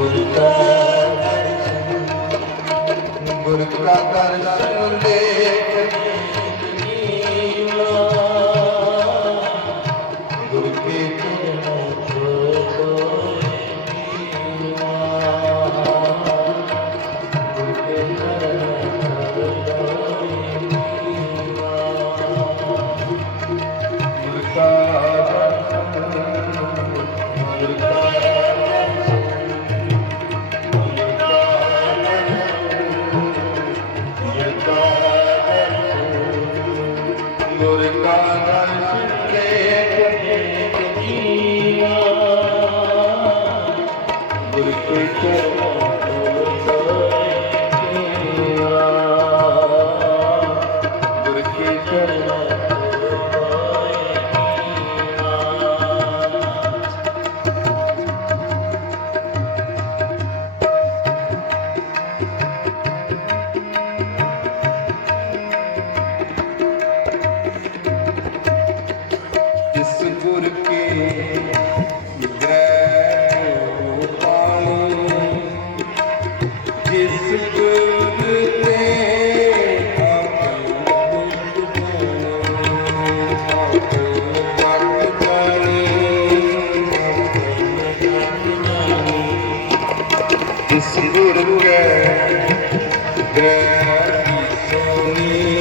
ਗੁਰ ਕਾ ਦਰਸ਼ਨ ਗੁਰ ਕਾ ਦਰਸ਼ਨ ਦੇਖ ਜੀਵਾ ਕੇ ਚਰਨ ਕੋ ਕੋਇ Thank you. ਗੁਰ ਕੇ ਗ੍ਰਹਿ ਪਾਣੀ ਜਿਸ ਗੁਰ ਤੇ ਆਪਨ ਗੁਰ ਇਸ ਗੁਰ ਕੇ ਗ੍ਰਹਿ ਸੋਨੀ